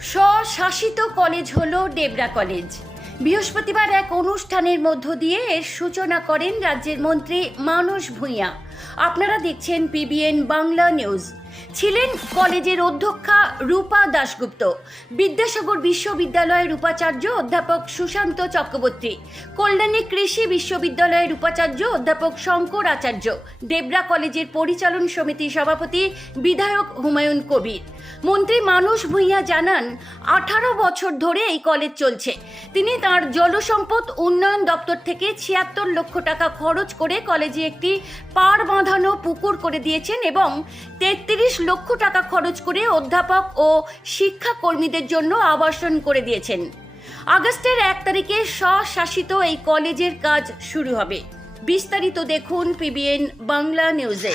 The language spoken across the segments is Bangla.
স্বশাসিত কলেজ হল ডেবরা কলেজ। বৃহস্পতিবার এক অনুষ্ঠানের মধ্য দিয়ে এর সূচনা করেন রাজ্যের মন্ত্রী মানস ভূঁইয়া। আপনারা দেখছেন পিবিএন বাংলা নিউজ। ছিলেন কলেজের অধ্যক্ষা রূপা দাশগুপ্ত। বিদ্যাসাগর বিশ্ববিদ্যালয়ের উপাচার্য অধ্যাপক সুশান্ত চক্রবর্তী। কল্যাণী কৃষি বিশ্ববিদ্যালয়ের উপাচার্য অধ্যাপক শঙ্কর আচার্য। দেবরা কলেজের পরিচালন সমিতির সভাপতি বিধায়ক হুমায়ুন কবির। মন্ত্রী মানস ভূঁইয়া জানান, আঠারো বছর ধরে এই কলেজ চলছে। তিনি তার জলসম্পদ উন্নয়ন দপ্তর থেকে ছিয়াত্তর লক্ষ টাকা খরচ করে কলেজে একটি পার বাঁধানো পুকুর করে দিয়েছেন এবং তেত্রিশ লক্ষ টাকা খরচ করে অধ্যাপক ও শিক্ষাকর্মীদের জন্য আবাসন করে দিয়েছেন। আগস্টের এক তারিখে স্বশাসিত এই কলেজের কাজ শুরু হবে। বিস্তারিত দেখুন পিবিএন বাংলা নিউজে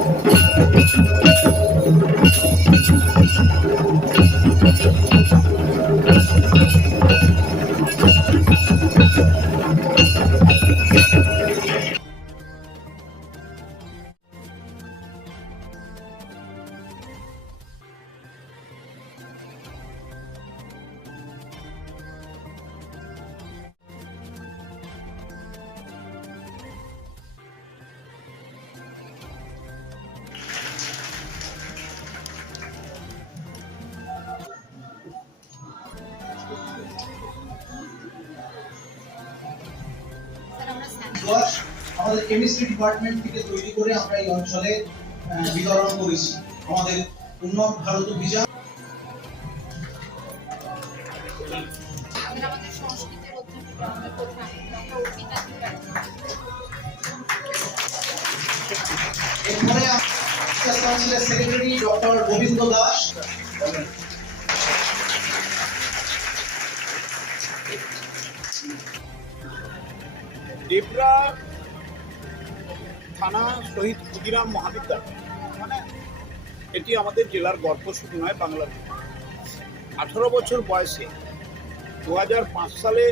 দশ আমাদের কেমিস্ট্রি ডিপার্টমেন্ট থেকে তৈরি করে আমরা এই অঞ্চলে বিতরণ করেছি। আমাদের উন্নত ভারত অভিযান। Secretary doctor Gobinda Das. Debra থানা শহীদ ক্ষুদিরাম মহাবিদ্যালয়। মানে এটি আমাদের জেলার গর্ব শুধু নয়, বাংলার আঠারো বছর বয়সে দু হাজার পাঁচ সালে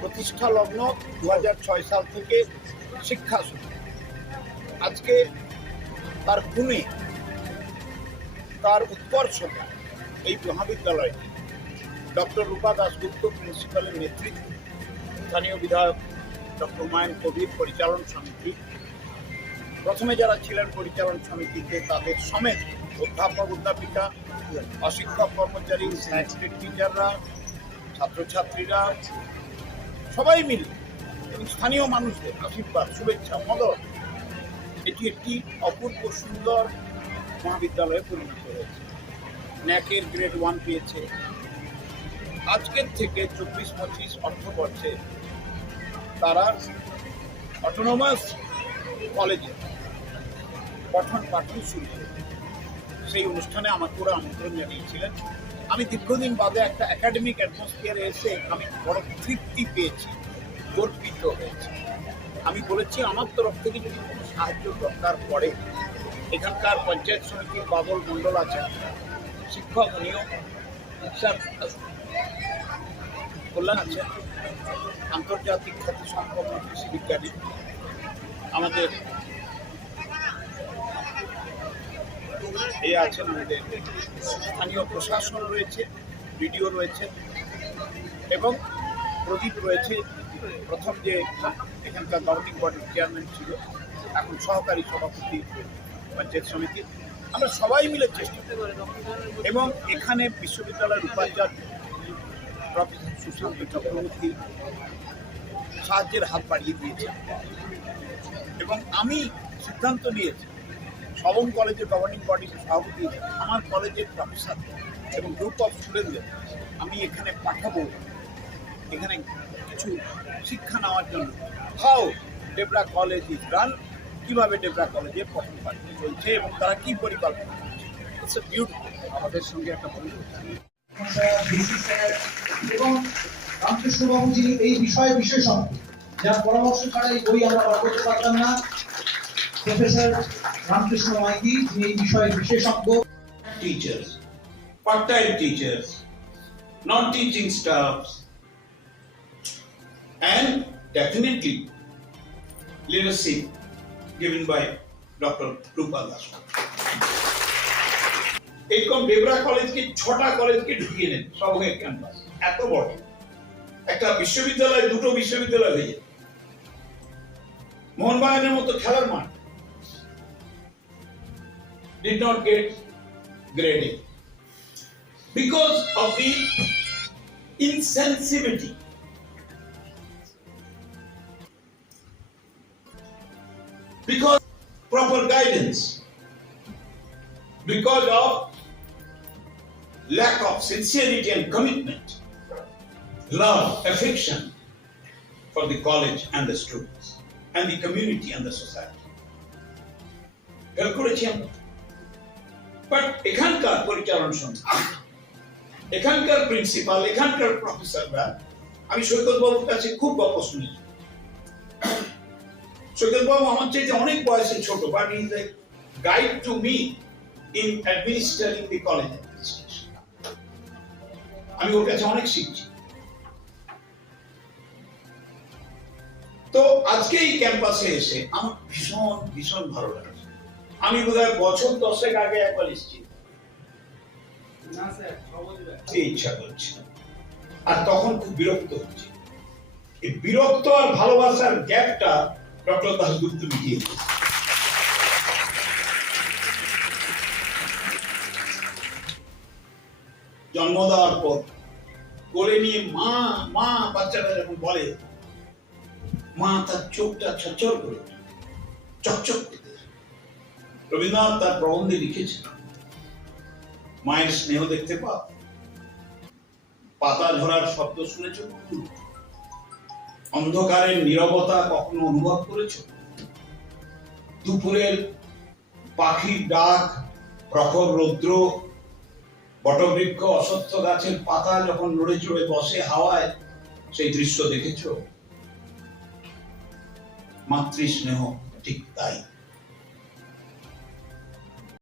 প্রতিষ্ঠা লগ্ন দু হাজার ছয় সাল থেকে শিক্ষা শুরু। আজকে তার গুণে তার উৎকর্ষতা এই মহাবিদ্যালয়টি। ডক্টর রূপা দাসগুপ্ত প্রিন্সিপালের নেতৃত্বে স্থানীয় বিধায়ক ডক্টর হুমায়ুন কবির পরিচালন সমিতি। প্রথমে যারা ছিলেন পরিচালন সমিতিতে, তাদের সমেত অধ্যাপক, অধ্যাপিকা, অশিক্ষক, কর্মচারী সায়েন্সের টিচাররা ছাত্রছাত্রীরা, সবাই মিলে এবং স্থানীয় মানুষদের আশীর্বাদ, শুভেচ্ছা, মদত। এটি একটি অপূর্ব সুন্দর মহাবিদ্যালয়ে পরিণত হয়েছে। ন্যাকের গ্রেড ওয়ান পেয়েছে। আজকের থেকে চব্বিশ পঁচিশ অর্থবর্ষে তারা অটোনোমাস কলেজে পঠন পাঠন শুরু সেই অনুষ্ঠানে আমাকে ওরা আমন্ত্রণ জানিয়েছিলেন। আমি দীর্ঘদিন বাদে একটা একাডেমিক অ্যাটমসফিয়ারে এসে আমি বড় তৃপ্তি পেয়েছি, গর্বিত হয়েছি। আমি বলেছি, আমার তরফ থেকে যদি কোনো সাহায্য দরকার পড়ে, এখানকার পঞ্চায়েত সমিতির বাবল মণ্ডল আছেন, শিক্ষক স্যার কল্যাণ আছেন আন্তর্জাতিক খ্যাতি সম্পন্ন কৃষি বিজ্ঞানী। আমাদের এ আছেন আমাদের স্থানীয় প্রশাসন রয়েছে, বিডিও রয়েছে এবং প্রদীপ রয়েছে। প্রথম যে এখানকার গভর্নিং বডির চেয়ারম্যান ছিল, এখন সহকারী সভাপতি পঞ্চায়েত সমিতি। আমরা সবাই মিলে চেষ্টা এবং এখানে বিশ্ববিদ্যালয়ের উপাচার্য প্রফেসর সুশান্ত চক্রবর্তী সাহায্যের হাত বাড়িয়ে দিয়েছে। এবং আমি সিদ্ধান্ত নিয়েছি, সবং কলেজের গভর্নিং বডির সভাপতি, আমার কলেজের প্রফেসর এবং গ্রুপ অফ স্টুডেন্টদের আমি এখানে পাঠাবো, এখানে কিছু শিক্ষা নেওয়ার জন্য। How, Debra college is run কীভাবে ডেবরা কলেজে পঠন পাঠন চলছে এবং তারা কী পরিকল্পনা ইটস বিউটিফুল আমাদের সঙ্গে একটা বন্ধু। এবং রামকৃষ্ণ বাবু যিনি এই বিষয়ে বিশেষজ্ঞ যার পরামর্শ ছাড়া এই বই আমরা বার করতে পারতাম না প্রফেসর রামকৃষ্ণ মাইতি যিনি এই বিষয়ে বিশেষজ্ঞ teachers, part-time teachers, non-teaching staffs, and definitely leadership given by Dr. Rupal Das. এরকম ডেবরা কলেজকে ছটা কলেজকে ঢুকিয়ে নেন সবকে ক্যাম্পাস। এত বড়। একটা বিশ্ববিদ্যালয় দুটো বিশ্ববিদ্যালয় হয়ে যায়। মোহনবাগানের মতো খেলার মাঠ। Did not get grading because of the insensitivity. Because proper guidance, because of lack of sincerity and commitment, love, affection for the college and the students, and the community and the society. But এখানকার পরিচালন সমিতি এখানকার প্রিন্সিপাল এখানকার প্রফেসররা আমি সৈকত বাবুর কাছে খুব গল্প শুনেছি। সৈকত বাবু আমার চাইতে অনেক বয়সে ছোট but is guide to me in administrating the college আমি ওর কাছে অনেক শিখছি। তো আজকে এই ক্যাম্পাসে এসে আমার ভীষণ ভীষণ ভালো লাগছে। আমি বোধহয় বছর দশেক আগে একবার এসেছি। ইচ্ছা করছে। আর তখন খুব বিরক্ত হচ্ছে। এই বিরক্ত আর ভালোবাসার গ্যাপটা ডক্টর দাসগুপ্ত মিটিয়ে দিয়েছে। জন্ম দেওয়ার পর কোলে নিয়ে মা মা বাচ্চাটা যখন বলে, মা তার চোখটা ছচ্ছর করে, চকচক রবীন্দ্রনাথ তার প্রবন্ধে লিখেছেন, মায়ের স্নেহ দেখতে পাও, পাতা ঝরার শব্দ শুনেছ? অন্ধকারের নীরবতা কখনো অনুভব করেছ দুপুরের পাখির ডাক, প্রখর রৌদ্র বটবৃক্ষ অসত্য গাছের পাতা যখন নড়ে চড়ে বসে হাওয়ায়, সেই দৃশ্য দেখেছ? মাতৃ স্নেহ ঠিক তাই।